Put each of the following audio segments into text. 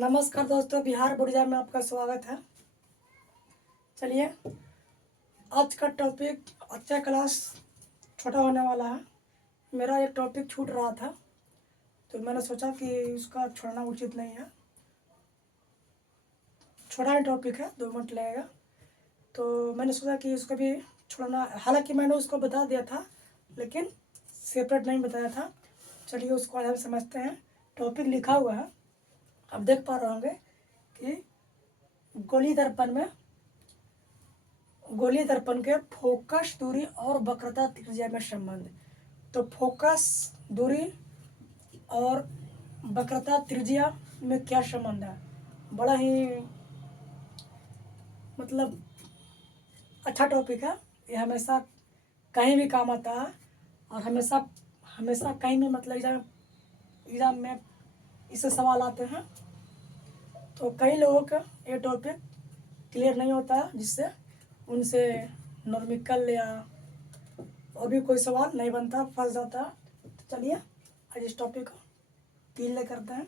नमस्कार दोस्तों, बिहार बुढ़िया में आपका स्वागत है। चलिए, आज का टॉपिक अच्छा क्लास छोटा होने वाला है। मेरा एक टॉपिक छूट रहा था तो मैंने सोचा कि उसका छोड़ना उचित नहीं है। छोटा ही टॉपिक है, 2 मिनट लगेगा, तो मैंने सोचा कि उसको भी छोड़ना। हालांकि मैंने उसको बता दिया था लेकिन सेपरेट नहीं बताया था। चलिए उसको आज हम समझते हैं। टॉपिक लिखा हुआ है, आप देख पा रहे होंगे कि गोलीय दर्पण के फोकस दूरी और वक्रता त्रिज्या में संबंध। तो फोकस दूरी और वक्रता त्रिज्या में क्या संबंध है? बड़ा ही मतलब अच्छा टॉपिक है। ये हमेशा कहीं भी काम आता है और हमेशा हमेशा कहीं भी मतलब एग्जाम में इससे सवाल आते हैं। तो कई लोगों का ये टॉपिक क्लियर नहीं होता है, जिससे उनसे नॉर्मिकल या और भी कोई सवाल नहीं बनता, फंस जाता। तो चलिए आज इस टॉपिक को क्लियर करते हैं।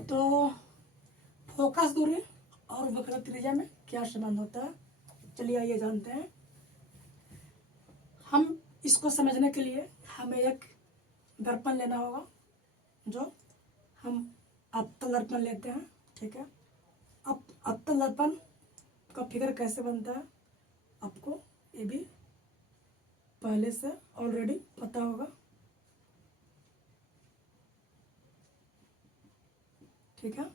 तो फोकस दूरी और वक्रता त्रिज्या में क्या संबंध होता है, चलिए आइए जानते हैं। हम इसको समझने के लिए हमें एक दर्पण लेना होगा, जो हम अवतल दर्पण लेते हैं। ठीक है, अब अवतल दर्पण का फिगर कैसे बनता है आपको ये भी पहले से ऑलरेडी पता होगा। ठीक है,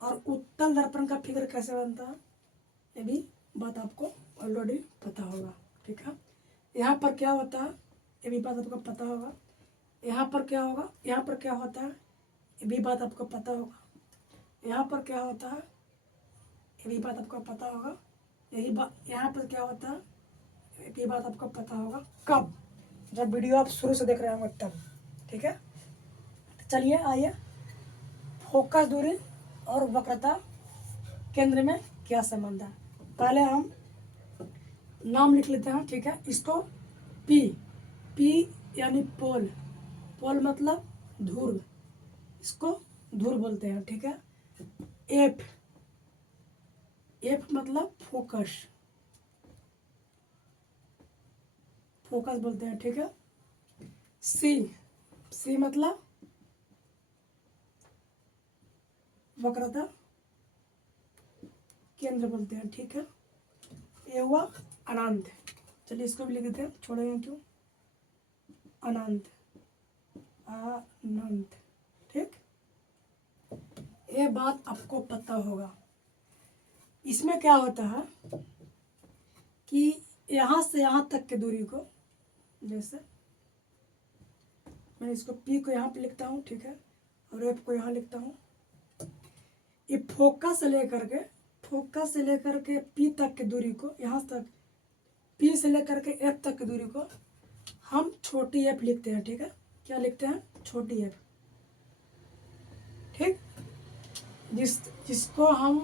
और उत्तल दर्पण का फिगर कैसे बनता है ये भी बात आपको ऑलरेडी पता होगा। ठीक है, यहाँ पर क्या होता है ये भी बात आपको पता होगा। यहाँ पर क्या होगा, यहाँ पर क्या होता है ये भी बात आपको पता होगा। यहाँ पर क्या होता है ये भी बात आपको पता होगा। यही बात यहाँ पर क्या होता है ये भी बात आपको पता होगा। कब? जब वीडियो आप शुरू से देख रहे होंगे तब। ठीक है, चलिए आइए, फोकस दूरी और वक्रता केंद्र में क्या संबंध है पहले हम नाम लिख लेते हैं। ठीक है, इसको पी पी यानी पोल, पोल मतलब ध्रुव, इसको ध्रुव बोलते हैं। ठीक है, एफ एफ मतलब फोकस, फोकस बोलते हैं। ठीक है, सी सी मतलब वक्रता केंद्र बोलते हैं। ठीक है, ये हुआ अनंत। चलिए इसको भी लिख देते हैं, छोड़ेंगे क्यों, अनंत अनंत। ठीक, ये बात आपको पता होगा। इसमें क्या होता है कि यहाँ से यहाँ तक की दूरी को, जैसे मैं इसको पी को यहाँ पे लिखता हूँ। ठीक है, और एफ को यहाँ लिखता हूँ। ये फोकस से लेकर के पी तक की दूरी को, यहाँ तक पी से लेकर के एफ तक की दूरी को हम छोटी एफ लिखते हैं। ठीक है, क्या लिखते हैं, छोटी एफ। ठीक, जिसको हम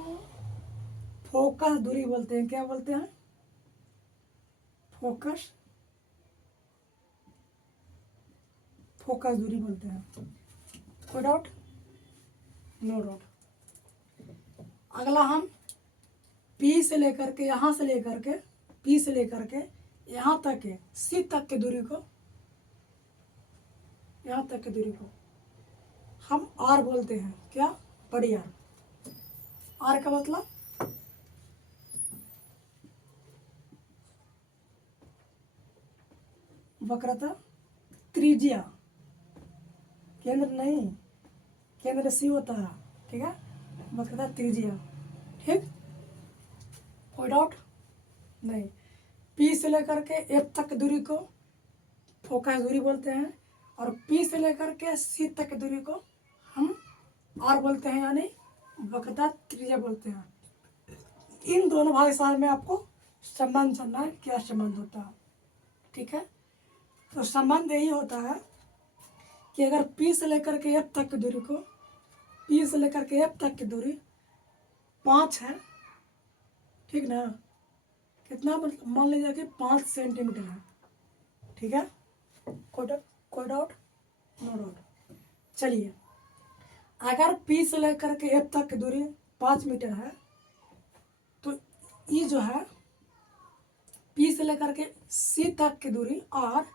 फोकस दूरी बोलते हैं। क्या बोलते हैं, फोकस दूरी बोलते हैं। कोई डाउट? No doubt. अगला हम पी से लेकर के यहाँ से लेकर के पी से लेकर के यहाँ तक के सी तक की दूरी को, यहाँ तक की दूरी को हम आर बोलते हैं। क्या, बड़ी आर। आर का मतलब वक्रता त्रिज्या, केंद्र नहीं, केंद्र सी होता है। ठीक है, वक्रता त्रिज्या। ठीक, कोई डाउट नहीं। पी से लेकर के एफ तक की दूरी को फोकस दूरी बोलते हैं, और पी से लेकर के सी तक की दूरी को हम आर बोलते हैं, यानी वक्रता त्रिज्या बोलते हैं। इन दोनों भाषा में आपको संबंध जानना है, क्या संबंध होता है। ठीक है, तो संबंध यही होता है कि अगर पी से लेकर के एफ तक की दूरी को, पी से लेकर के एफ तक की दूरी 5 है। ठीक ना, कितना मतलब मान लीजिए कि 5 सेंटीमीटर है। ठीक है, कोई डाउट? No doubt. चलिए, अगर P से लेकर के F तक की दूरी 5 मीटर है तो ये जो है P से लेकर के C तक की दूरी और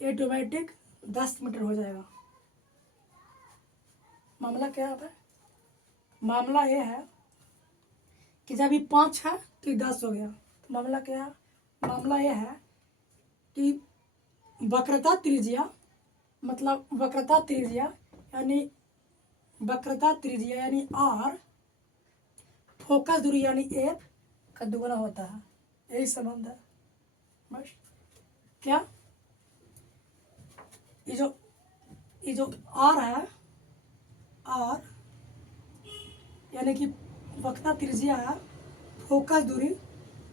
ऑटोमेटिक 10 मीटर हो जाएगा। मामला क्या है? मामला ये है कि जब ये 5 है तो ये 10 हो गया। तो मामला क्या है? मामला ये है कि वक्रता त्रिज्या, मतलब वक्रता त्रिज्या यानी R, फोकस दूरी यानी F का दुगना होता है। यही संबंध है बस। क्या ये जो R है, R यानी कि वक्रता त्रिज्या है, फोकस दूरी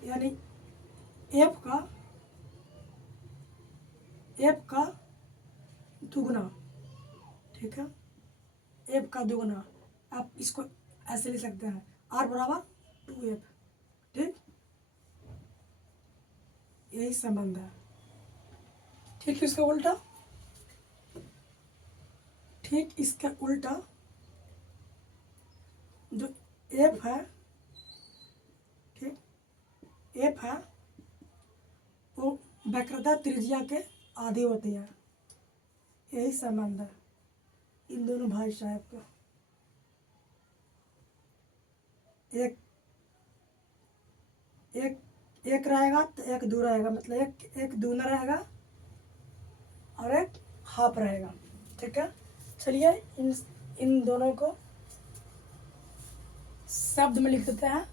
यानी F का दुगना, ठीक है, F का दुगना। आप इसको ऐसे लिख सकते हैं, R बराबर 2F, ठीक, यही संबंध है। ठीक, इसका उल्टा, ठीक इसका उल्टा जो F है, ठीक, F है वो वक्रता त्रिज्या के आधी होती है। यही संबंध है इन दोनों भाई साहब का। एक एक एक रहेगा तो एक दो रहेगा, मतलब एक दूना रहेगा और एक हाफ रहेगा, ठीक है। चलिए इन दोनों को शब्द में लिख देते हैं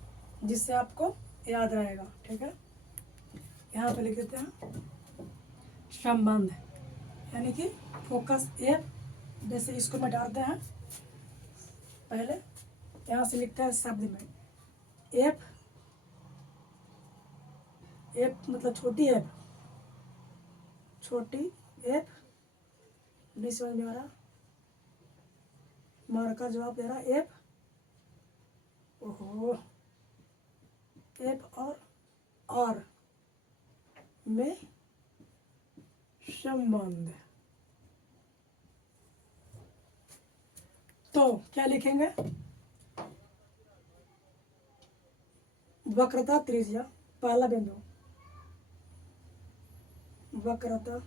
जिससे आपको याद रहेगा, ठीक है। यहाँ पे लिख देते हैं संबंध, यानी कि फोकस F, जैसे इसको मैं डालते हैं पहले, यहाँ से लिखते हैं शब्द में F मतलब छोटी F, छोटी F, नहीं समझ में आ रहा, मार्कर जवाब दे रहा F, ओहो, F और R में संबंध। तो क्या लिखेंगे? वक्रता त्रिज्या, पहला बिंदु, वक्रता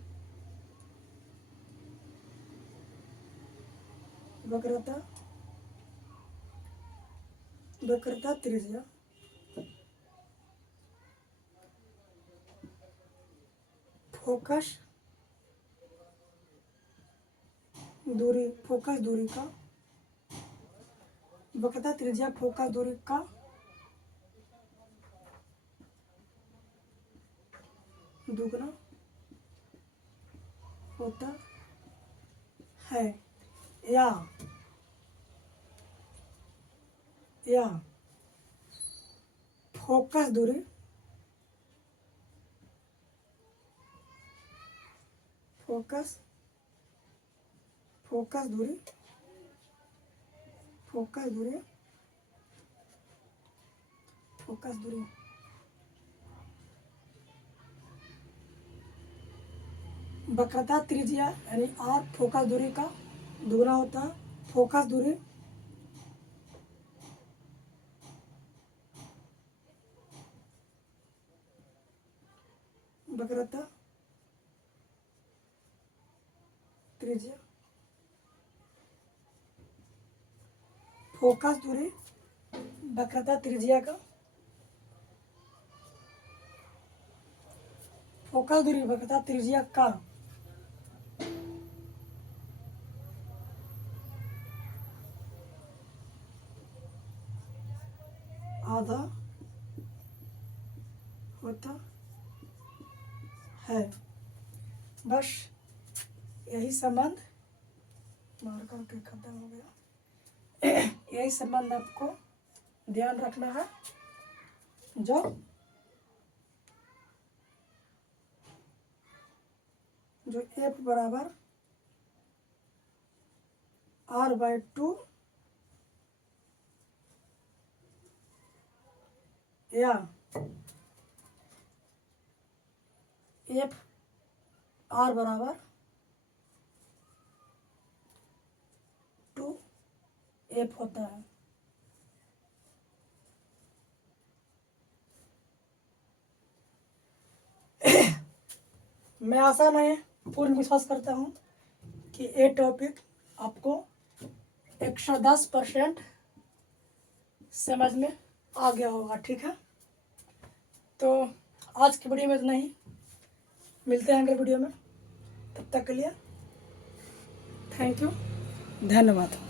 त्रिज्या, फोकस दूरी का, वक्रता त्रिज्या फोकस दूरी का दुगना होता है, या फोकस दूरी वक्रता त्रिज्या यानी R फोकस दूरी का दुगना होता है, फोकस दूरी वक्रता त्रिज्या, फोकस दूरी वक्रता त्रिज्या का, फोकस दूरी वक्रता त्रिज्या का आधा होता है। बस यही संबंध, मार्कर के खत्म हो गया, यही संबंध आपको ध्यान रखना है। जो F बराबर R/2 या F R बराबर एफ होता है। मैं आशा नहीं पूर्ण विश्वास करता हूँ कि ये टॉपिक आपको 110% समझ में आ गया होगा। ठीक है, तो आज की वीडियो में इतना ही, मिलते हैं अगले वीडियो में। तब तक के लिए थैंक यू, धन्यवाद।